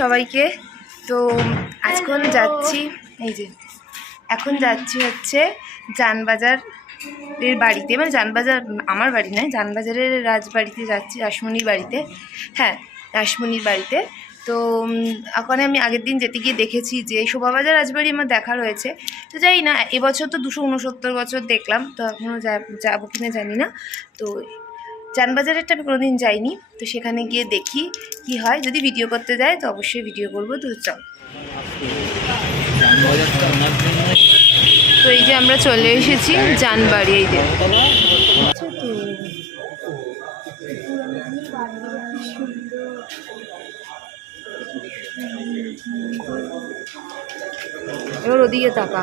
সবাইকে। তো আজখন যাচ্ছি এই যে এখন যাচ্ছি হচ্ছে জানবাজার এর বাড়িতে। মানে জানবাজার আমার বাড়ি নয় জানবাজারের রাজবাড়িতে যাচ্ছি রাসমণির বাড়িতে। হ্যাঁ রাসমণির বাড়িতে। তো ওখানে আমি আগের দিন যেতে গিয়ে দেখেছি যে শোভাবাজার রাজবাড়ি আমার দেখা রয়েছে। তো যাই না এবছর তো দুশো উনসত্তর বছর দেখলাম তো এখনও যাব কিনা জানি না। তো চানবাজারেরটা আমি কোনোদিন যাইনি, তো সেখানে গিয়ে দেখি কি হয়। যদি ভিডিও করতে যায়, তো অবশ্যই ভিডিও করব। তো চল। তো এই যে আমরা চলে এসেছি জানবাড়ি, এই যে। এবার ওদিকে তাকা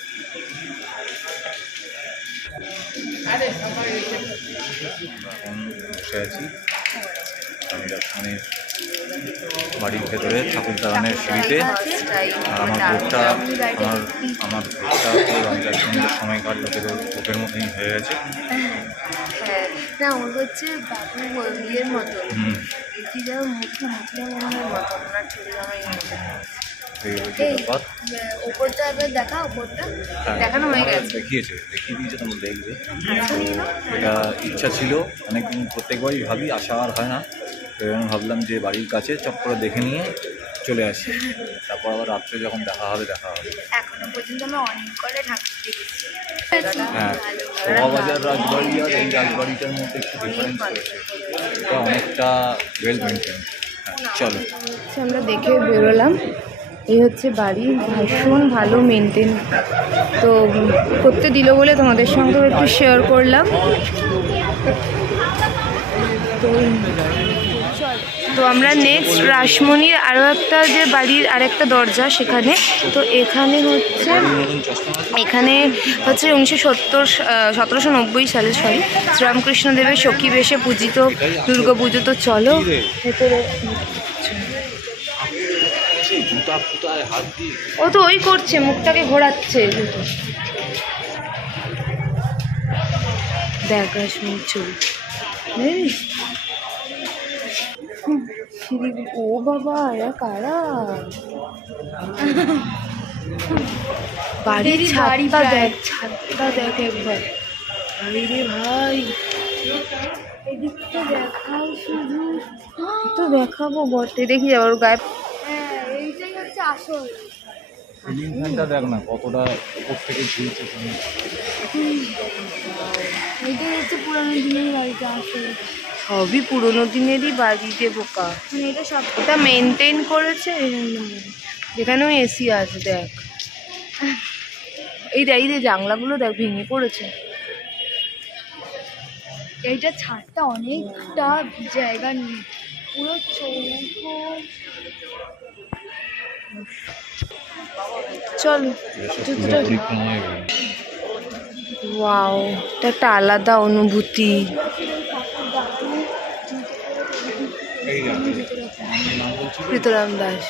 বসে আছি। রাজধানীর বাড়ির ভেতরে ঠাকুর দালানের সিঁড়িতে। আর আমার বোটটা আমার আমার বোটটা আমি রাজধানীর সময় কাটলো ভেতর বুকের মতনই হয়ে গেছে। হ্যাঁ না ওর হচ্ছে বাবু ইয়ের মতো মুখে মুখে মতো ওনার আমার ওপরটা এবার দেখা ওপরটা হ্যাঁ, দেখানো হয়ে গেছে। দেখিয়েছে দেখিয়ে দিয়েছে তোমরা দেখবে। এটা ইচ্ছা ছিল অনেকদিন প্রত্যেকবারই ভাবি আসা আর হয় না। তো আমি ভাবলাম যে বাড়ির কাছে করে দেখে নিয়ে চলে আসি। তারপর আবার রাত্রে যখন দেখা হবে দেখা হবে। এখনও পর্যন্ত আমরা অনেক কটা ঠাকুর দেখেছি। হ্যাঁ শোভাবাজার রাজবাড়ি আর এই রাজবাড়িটার মধ্যে একটু ডিফারেন্স রয়েছে। এটা অনেকটা ওয়েল মেনটেন চলো। আচ্ছা, আমরা দেখে বেরোলাম। এই হচ্ছে বাড়ি। ভীষণ ভালো মেনটেন তো করতে দিল বলে তোমাদের সঙ্গেও একটু শেয়ার করলাম। তো আমরা নেক্সট রাসমণির আরও একটা যে বাড়ির আরেকটা দরজা সেখানে। তো এখানে হচ্ছে এখানে হচ্ছে উনিশশো সত্তর সতেরোশো নব্বই সালে সরি শ্রীরামকৃষ্ণ দেবের সখী বেশে পূজিত দুর্গা পুজো তো চলো, ভেতরে ও তো ওই করছে মুখটাকে ঘোরাচ্ছে। দেখ ছবি। ও বাবা এরা কারা? বাড়ির ছাদটা দেখ ছাদটা দেখ একবার। ভাই রে ভাই। এদিকটা দেখাও শুধু। তো দেখাবো বটে দেখি আবার গায়ে আসল। সিলিং ফ্যানটা দেখ না কতটা উপর থেকে ঝুলছে তুমি এইটাই হচ্ছে পুরানো দিনের বাড়িটা আসল। সবই পুরোনো দিনেরই বাড়ি যে বোকা। মানে এটা সব এটা মেনটেন করেছে? যেখানেও এসি আছে দেখ। এই দেখ এই যে জানলাগুলো দেখ ভেঙে পড়েছে। এইটা ছাদটা অনেকটা জায়গা নিয়ে পুরো চৌকো। চল ওয়াও এটা একটা আলাদা অনুভূতি। প্রীতরাম দাস।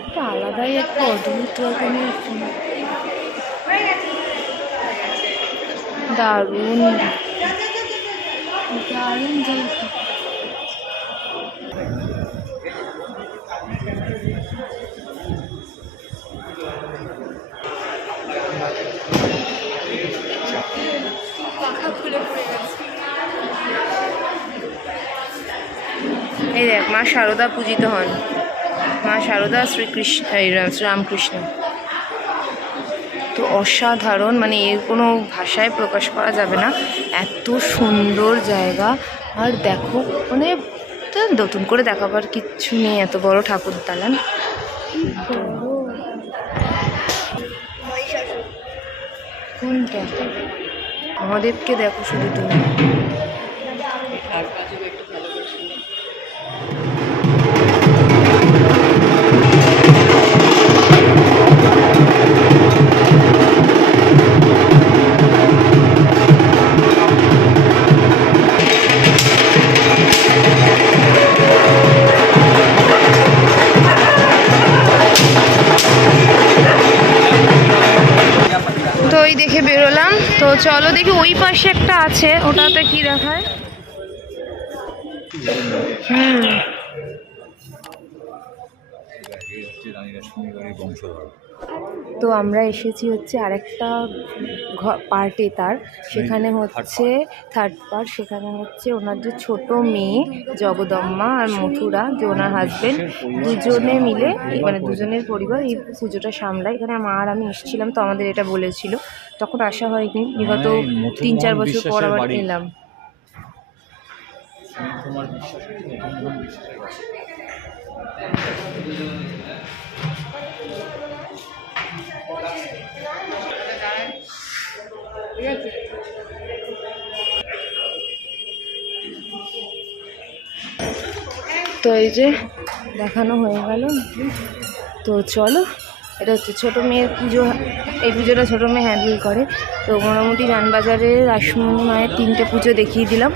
এটা আলাদাই একটা অদ্ভুত রকমের। দারুণ দারুণ জায়গা পাখা খুলে পড়ে গেছে এই দেখ মা শারদা পূজিত হন। মা শারদা শ্রীকৃষ্ণ এই রাম- শ্রীরামকৃষ্ণ। তো অসাধারণ মানে এর কোনো ভাষায় প্রকাশ করা যাবে না। এত সুন্দর জায়গা। আর দেখো মানে নতুন করে দেখাবার কিচ্ছু নেই, এত বড় ঠাকুর দালান। মহাদেবকে দেখো শুধু তুমি। তো ওই দেখে বেরোলাম। তো চলো দেখি ওই পাশে একটা আছে ওটাতে কি দেখায়? তো আমরা এসেছি হচ্ছে আরেকটা পার্টে তার। সেখানে হচ্ছে থার্ড পার্ট সেখানে হচ্ছে ওনার যে ছোট মেয়ে জগদম্মা আর মথুরা যে ওনার হাজবেন্ড দুজনে মিলে মানে দুজনের পরিবার এই পুজোটা সামলায়। এখানে মা আর আমি এসেছিলাম তো আমাদের এটা বলেছিল। তখন আসা হয়নি বিগত হ্যাঁ, তিন চার বছর পর আবার বাড়ি। এলাম তোমার বিশ্বাস নতুন বিশ্বাসের। তো এই যে দেখানো হয়ে গেল। তো চলো, এটা হচ্ছে ছোটো মেয়ের পুজো, এই পুজোটা ছোটো মেয়ে হ্যান্ডেল করে। তো মোটামুটি রানবাজারের রাসমণি মায়ের তিনটে পুজো দেখিয়ে দিলাম।